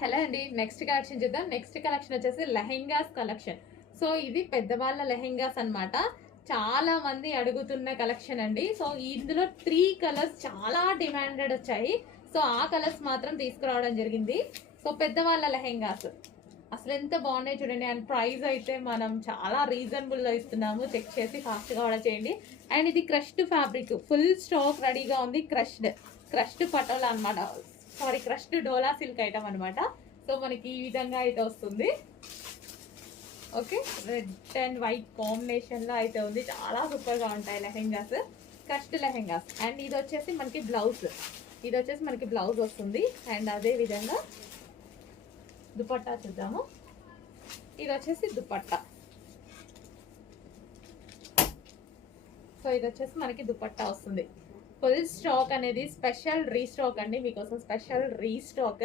Hello అండి, next collection చూద్దాం. Next collection వచ్చేసి లెహెంగాస్ కలెక్షన్. సో ఇది పెద్దవాళ్ళ లెహెంగాస్ అన్నమాట. చాలా మంది అడుగుతున్న కలెక్షన్ అండి. సో ఇందులో 3 కలర్స్ చాలా డిమాండెడ్ వచ్చాయి. సో ఆ కలర్స్ మాత్రం తీసుకురావడం జరిగింది. సో పెద్దవాళ్ళ లెహెంగాస్ అసలు ఎంత బాగున్నాయి చూడండి. అండ్ ప్రైస్ అయితే మనం చాలా రీజనబుల్ లో ఇస్తున్నాము. చెక్ చేసి ఫాస్ట్ గా ఆర్డర్ చేయండి. అండ్ ఇది క్రష్డ్ ఫ్యాబ్రిక్, ఫుల్ స్టాక్ రెడీగా ఉంది. క్రష్డ్ పటోలా అనమాట. సారీ, క్రష్డ్ డోలా సిల్క్ ఐటమ్ అనమాట. సో మనకి ఈ విధంగా అయితే వస్తుంది. Okay, red and white combination లో అయితే ఉంది. చాలా సూపర్ గా ఉంటాయి లెహెంగాస్, క్రష్డ్ లెహెంగాస్. అండ్ ఇది వచ్చేసి మనకి బ్లౌజ్ వస్తుంది. అండ్ అదే విధంగా దుపట్టా చూద్దాము. ఇది వచ్చేసి దుపట్టా. సో ఇది వచ్చేసి మనకి దుపట్టా వస్తుంది. ఫుల్ స్టాక్ అనేది స్పెషల్ రీస్టాక్ అండి, మీకోసం స్పెషల్ రీస్టాక్.